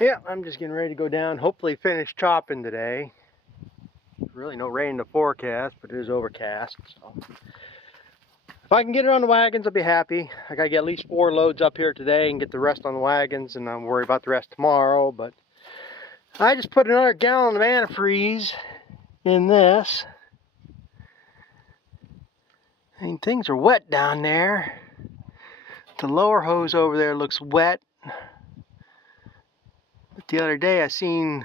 Yeah, I'm just getting ready to go down, hopefully finish chopping today. Really no rain in the forecast, but it is overcast. So if I can get it on the wagons, I'll be happy. I gotta get at least 4 loads up here today and get the rest on the wagons, and I'll worry about the rest tomorrow. But I just put another gallon of antifreeze in this. I mean, things are wet down there. The lower hose over there looks wet. But the other day I seen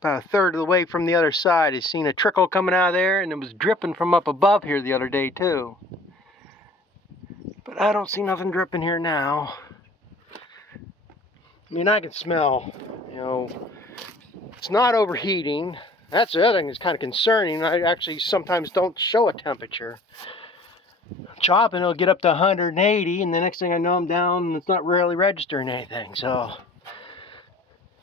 about a third of the way from the other side, I seen a trickle coming out of there, and it was dripping from up above here the other day too. But I don't see nothing dripping here now. I mean, I can smell, it's not overheating. That's the other thing that's kind of concerning. I actually sometimes don't show a temperature. Chopping, it'll get up to 180, and the next thing I know I'm down, and it's not really registering anything. So,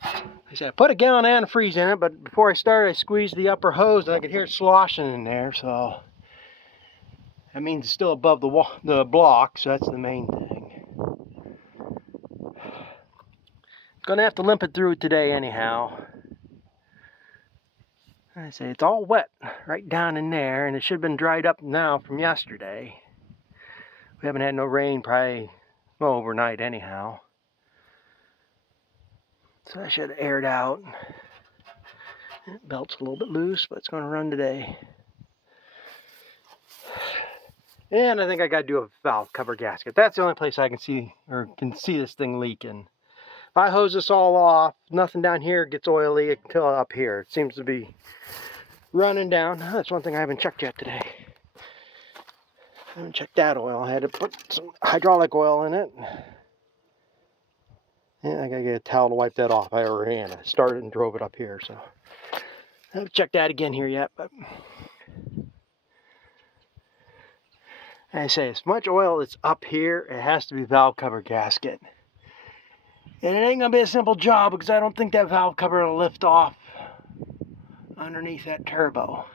like I said, I put a gallon of antifreeze in it, but before I started, I squeezed the upper hose, and I could hear it sloshing in there. So that means it's still above the block, so that's the main thing. Gonna have to limp it through today anyhow. I say it's all wet right down in there, and it should have been dried up now from yesterday. We haven't had no rain probably, well, overnight anyhow. So I should have aired out. Belt's a little bit loose, but it's going to run today. And I think I got to do a valve cover gasket. That's the only place I can see this thing leaking. If I hose this all off, nothing down here gets oily until up here. It seems to be running down. That's one thing I haven't checked yet today. I haven't checked that oil. I had to put some hydraulic oil in it. Yeah, I gotta get a towel to wipe that off. I overran. I started and drove it up here, so I haven't checked that again here yet. But I say, as much oil that's up here, it has to be valve cover gasket. And it ain't gonna be a simple job because I don't think that valve cover will lift off underneath that turbo.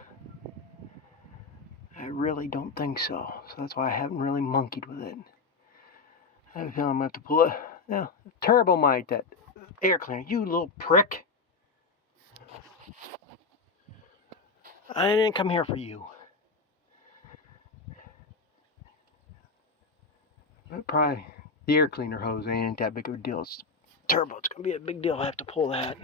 I really don't think so. So that's why I haven't really monkeyed with it. I have a feeling I'm gonna have to pull it. Yeah, turbo might, that air cleaner. You little prick. I didn't come here for you. Probably the air cleaner hose ain't that big of a deal. It's turbo. It's gonna be a big deal. I have to pull that.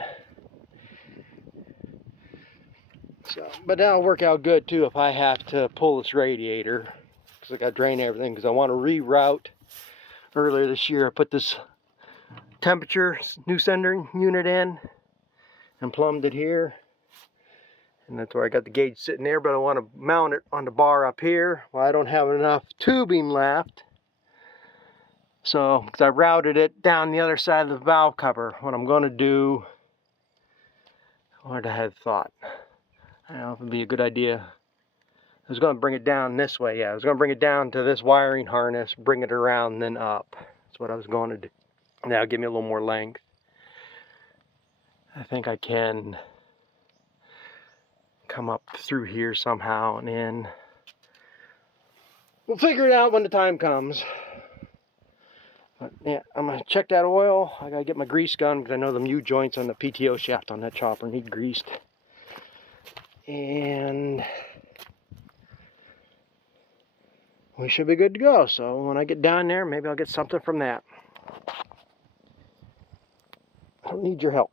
So, but that'll work out good too if I have to pull this radiator, because I got to drain everything. Because I want to reroute. Earlier this year, I put this temperature new sending unit in and plumbed it here, and that's where I got the gauge sitting there. But I want to mount it on the bar up here. Well, I don't have enough tubing left. So, because I routed it down the other side of the valve cover, what I'm going to do, what I had thought, I don't know if it'd be a good idea. I was going to bring it down this way, yeah. I was going to bring it down to this wiring harness, bring it around, and then up. That's what I was going to do. Now give me a little more length. I think I can come up through here somehow and in. We'll figure it out when the time comes. But yeah, I'm gonna check that oil. I gotta get my grease gun because I know the U-joints on the PTO shaft on that chopper need greased. And we should be good to go. So when I get down there, maybe I'll get something from that. I don't need your help.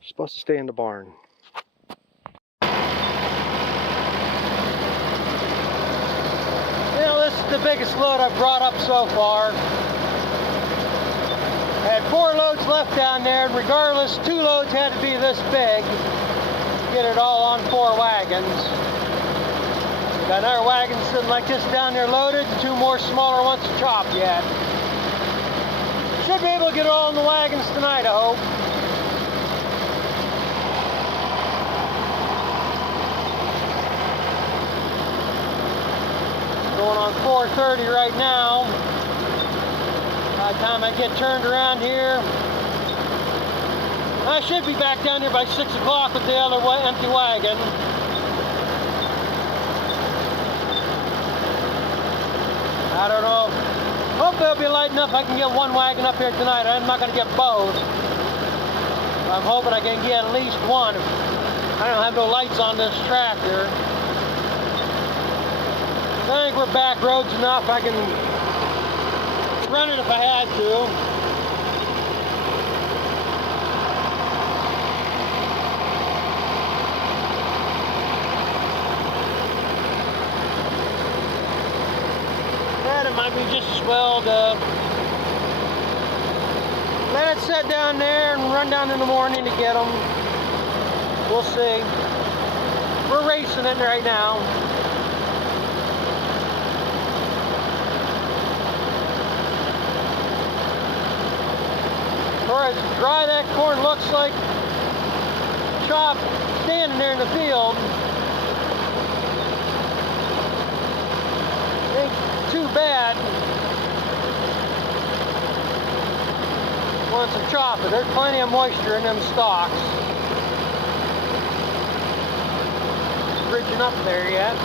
You're supposed to stay in the barn. This is the biggest load I've brought up so far. I had 4 loads left down there, and regardless, 2 loads had to be this big to get it all on 4 wagons. Got another wagon sitting like this down there loaded, and 2 more smaller ones to chop yet. Should be able to get it all in the wagons tonight, I hope. Going on 4:30 right now. By the time I get turned around here, I should be back down here by 6 o'clock with the other empty wagon. I don't know. Hopefully it'll be light enough I can get one wagon up here tonight. I'm not going to get both. I'm hoping I can get at least one. I don't have no lights on this tractor. I think we're back roads enough. I can run it if I had to. And it might be just as well to let it sit down there and run down in the morning to get them. We'll see. We're racing it right now. Or as dry that corn looks like, chopped, standing there in the field, ain't too bad. Once I chop it, there's plenty of moisture in them stalks. Bridging up there yet.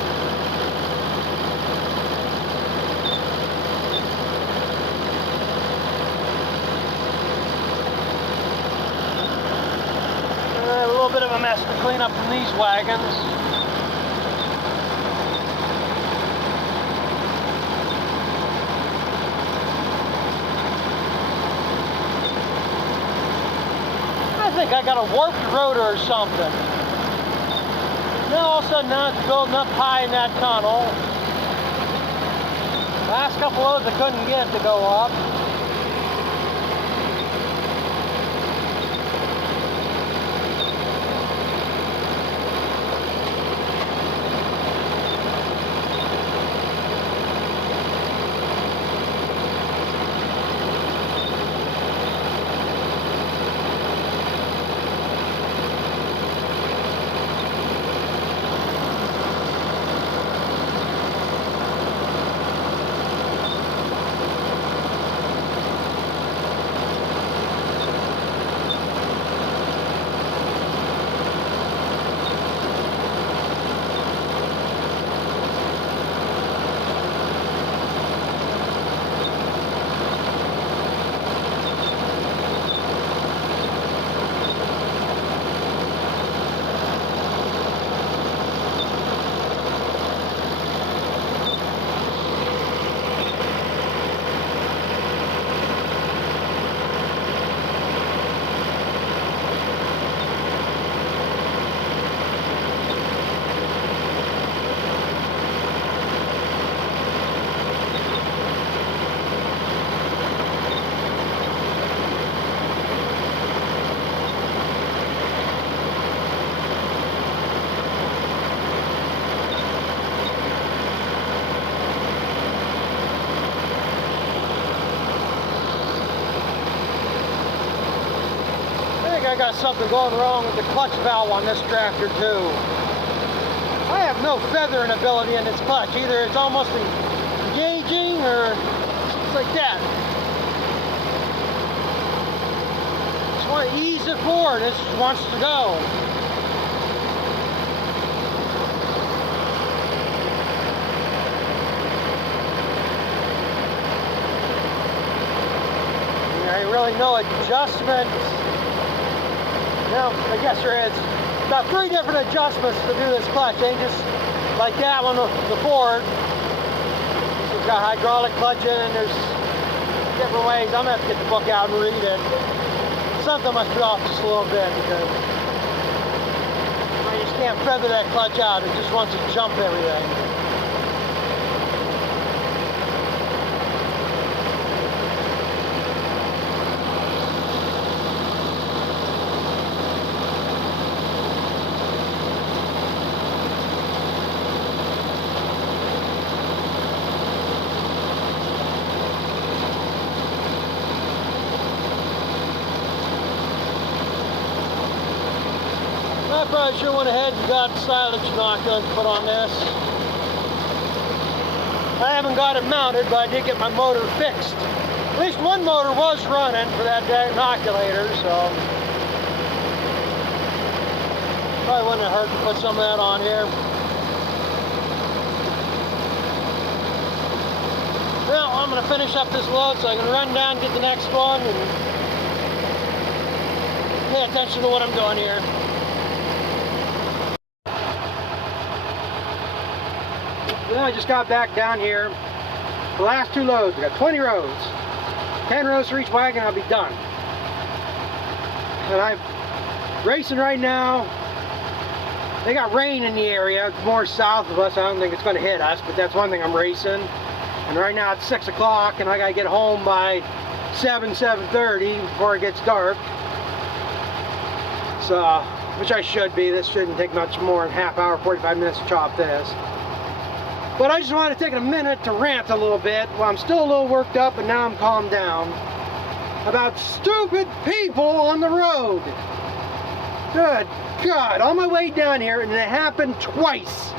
A little bit of a mess to clean up from these wagons. I think I got a warped rotor or something. Now all of a sudden now it's building up high in that tunnel. Last couple loads I couldn't get to go up. I got something going wrong with the clutch valve on this tractor too. I have no feathering ability in its clutch. Either it's almost engaging or it's like that. Just want to ease it forward. It just wants to go. There ain't really no adjustment. Well, I guess there is about 3 different adjustments to do this clutch. Ain't just like that one, the Ford. It's got hydraulic clutch in and there's different ways. I'm going to have to get the book out and read it. Something must be off just a little bit because you just can't feather that clutch out. It just wants to jump everything. I probably should have went ahead and got silage inoculant put on this. I haven't got it mounted, but I did get my motor fixed. At least one motor was running for that inoculator, so probably wouldn't have hurt to put some of that on here. Now, I'm going to finish up this load so I can run down, get the next one, and pay attention to what I'm doing here. Then I just got back down here. The last 2 loads, I got 20 rows. 10 rows for each wagon, I'll be done. And I'm racing right now. They got rain in the area. It's more south of us. I don't think it's going to hit us, but that's one thing I'm racing. And right now it's 6 o'clock, and I got to get home by 7:30 before it gets dark. So, which I should be. This shouldn't take much more than half hour, 45 minutes to chop this. But I just want to take a minute to rant a little bit. Well, I'm still a little worked up, but now I'm calmed down. About stupid people on the road. Good God, on my way down here, and it happened twice.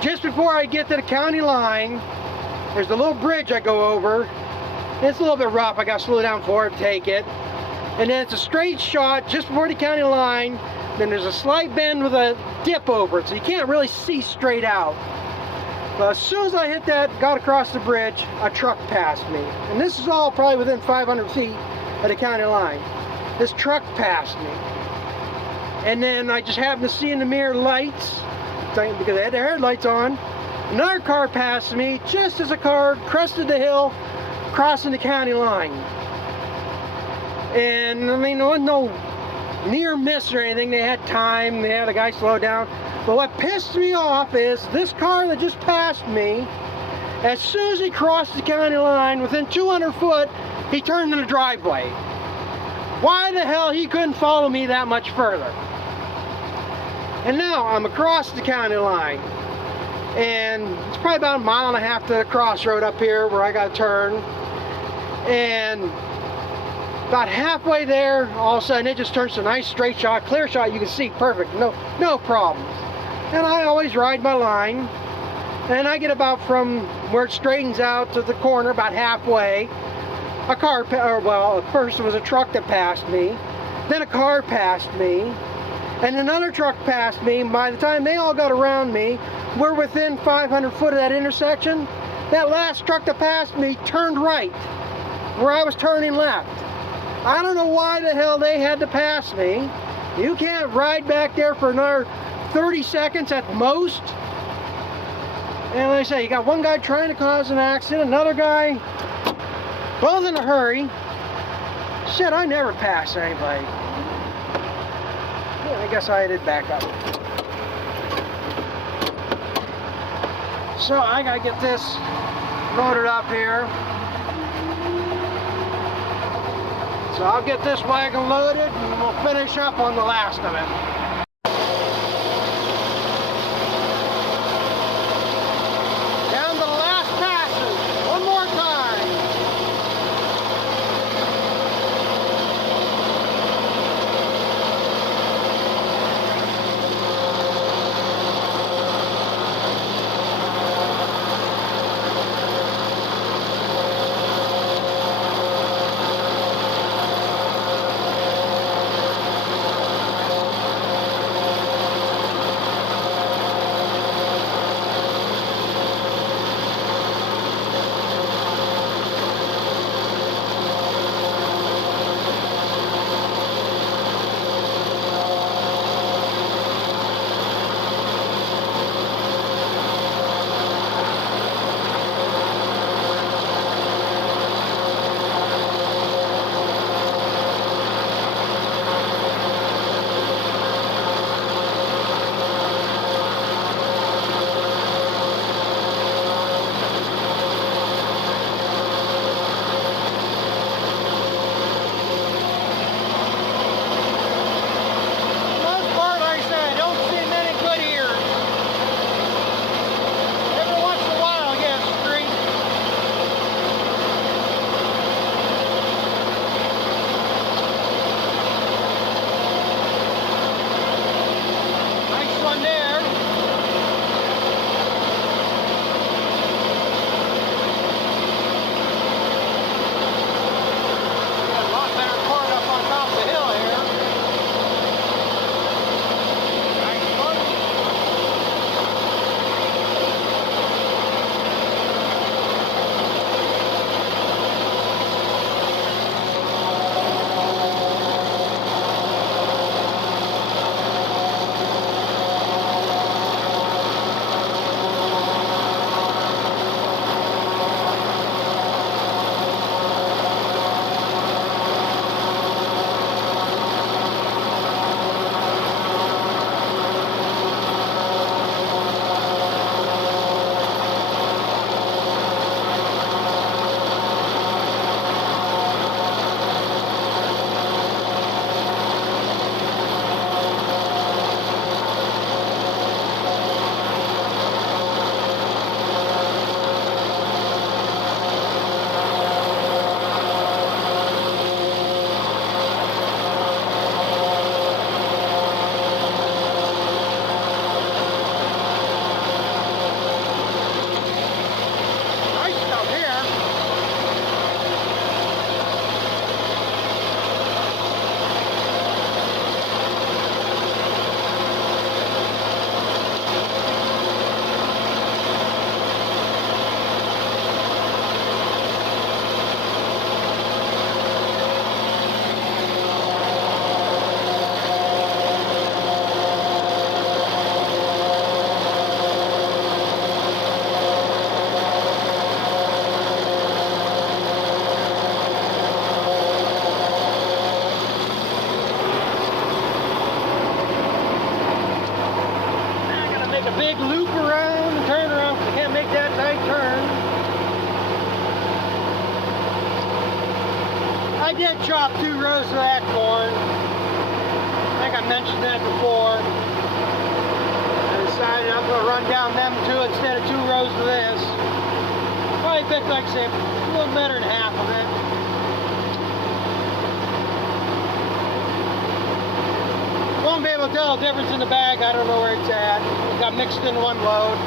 Just before I get to the county line, there's a little bridge I go over. It's a little bit rough, I gotta slow down for it to take it. And then it's a straight shot just before the county line. Then there's a slight bend with a dip over it, so you can't really see straight out. But as soon as I hit that, got across the bridge, a truck passed me. And this is all probably within 500 feet of the county line. This truck passed me. And then I just happened to see in the mirror lights, because they had their headlights on. Another car passed me just as a car crested the hill, crossing the county line. And I mean, there was no near miss or anything. They had time, they had a guy slow down. But what pissed me off is this car that just passed me, as soon as he crossed the county line, within 200 foot, he turned in the driveway. Why the hell he couldn't follow me that much further? And now I'm across the county line. And it's probably about 1.5 miles to the crossroad up here where I got to turn. And about halfway there, all of a sudden it just turns to a nice straight shot, clear shot, you can see perfect, no problems. And I always ride my line, and I get about from where it straightens out to the corner, about halfway. A car, well, first it was a truck that passed me, then a car passed me, and another truck passed me. By the time they all got around me, we're within 500 foot of that intersection. That last truck that passed me turned right, where I was turning left. I don't know why the hell they had to pass me. You can't ride back there for another 30 seconds at most. And like I say, you got one guy trying to cause an accident, another guy, both in a hurry. Shit, I never pass anybody. Yeah, I guess I did back up. So I gotta get this loaded up here. So I'll get this wagon loaded and we'll finish up on the last of it. I did chop 2 rows of that corn. I think I mentioned that before. I decided I'm going to run down them 2 instead of 2 rows of this. Probably pick, like I say, a little better than half of it. Won't be able to tell the difference in the bag. I don't know where it's at. It got mixed in one load.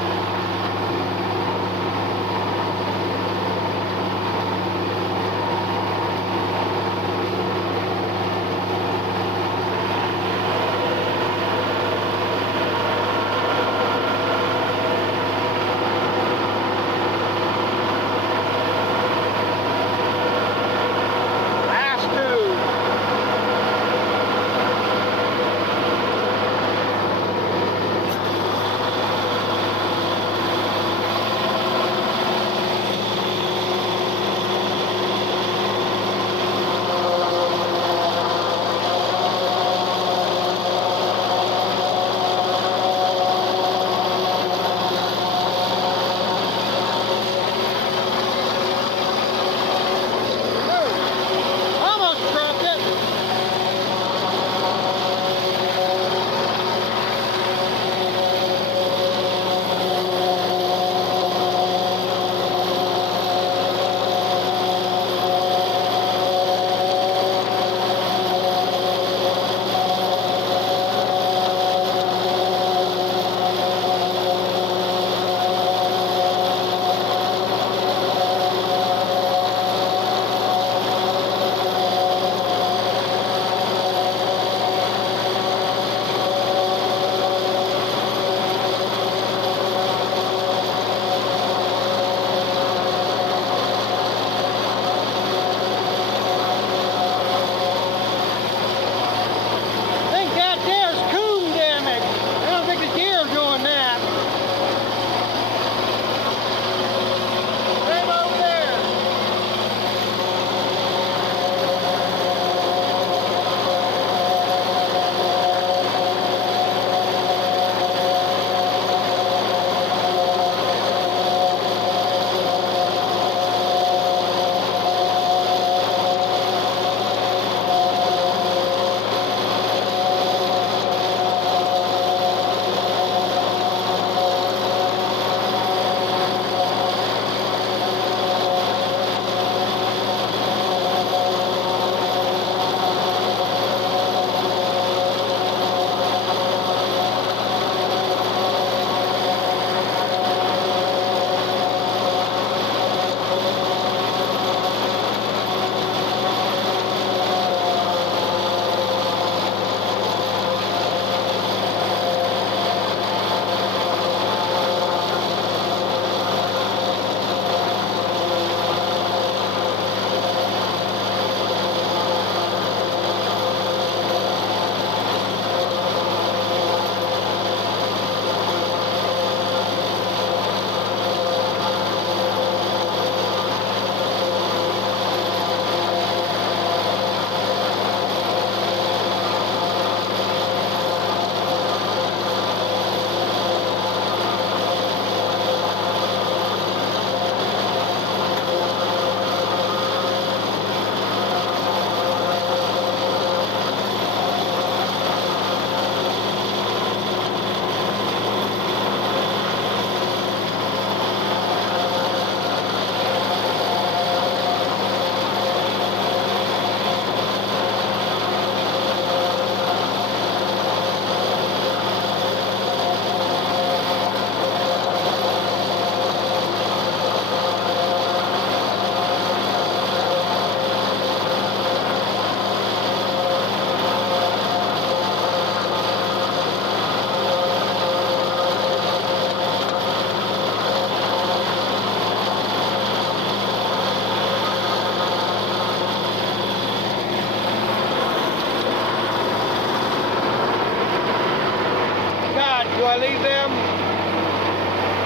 I leave them?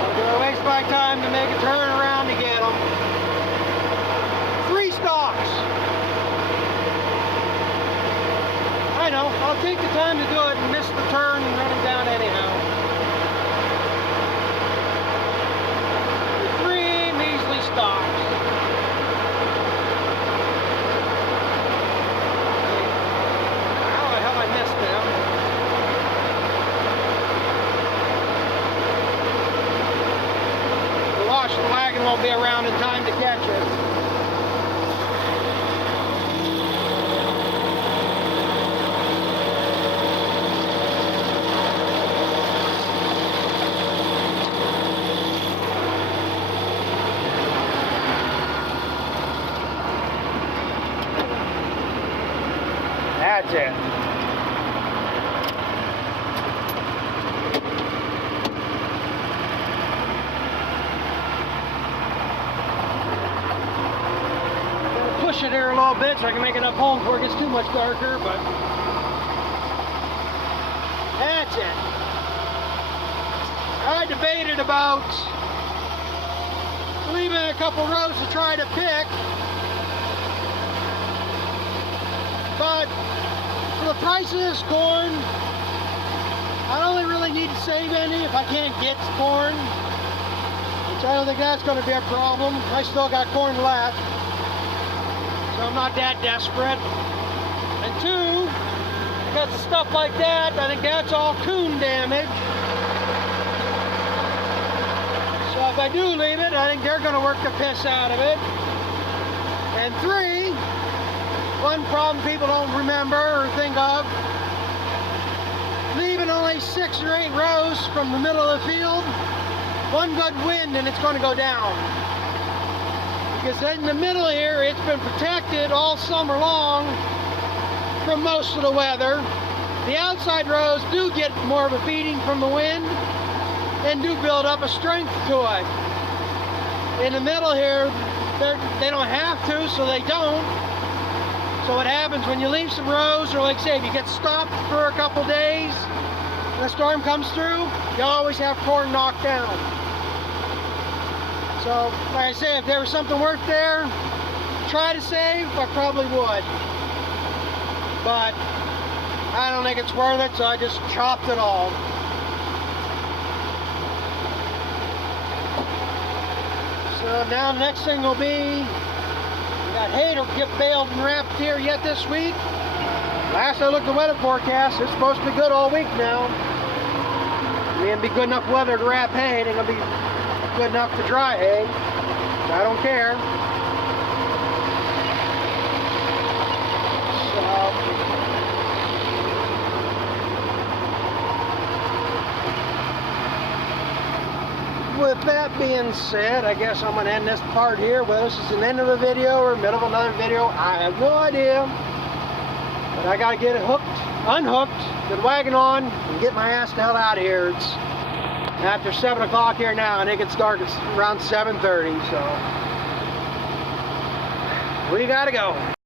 Or do I waste my time to make a turn around to get them? 3 stalks. I know, I'll take the time to do it and miss the turn and run them down anyhow. 3 measly stalks. won't be around in time to catch it. That's it. Push it here a little bit so I can make enough hole before it gets too much darker, but that's it. I debated about leaving a couple rows to try to pick, but for the price of this corn, I only really need to save any if I can't get corn, which I don't think that's going to be a problem. I still got corn left, so I'm not that desperate. And two, because of stuff like that, I think that's all coon damage. So if I do leave it, I think they're going to work the piss out of it. And three, one problem people don't remember or think of, leaving only 6 or 8 rows from the middle of the field, one good wind and it's going to go down. Because in the middle here, it's been protected all summer long from most of the weather. The outside rows do get more of a beating from the wind and do build up a strength to it. In the middle here, they don't have to, so they don't. So what happens when you leave some rows, or like say if you get stopped for a couple days and a storm comes through, you always have corn knocked down. So like I say, if there was something worth there, try to save, I probably would. But I don't think it's worth it, so I just chopped it all. So now the next thing will be, got hay to get baled and wrapped here yet this week. Last I looked at the weather forecast, it's supposed to be good all week now. It ain't be good enough weather to wrap hay. It ain't gonna be good enough to dry hay. I don't care. With that being said, I guess I'm going to end this part here. Whether this is an end of a video or middle of another video, I have no idea. But I got to get it unhooked, get the wagon on, and get my ass the hell out of here. It's after 7 o'clock here now. I think it's dark. It's around 7:30, so we got to go.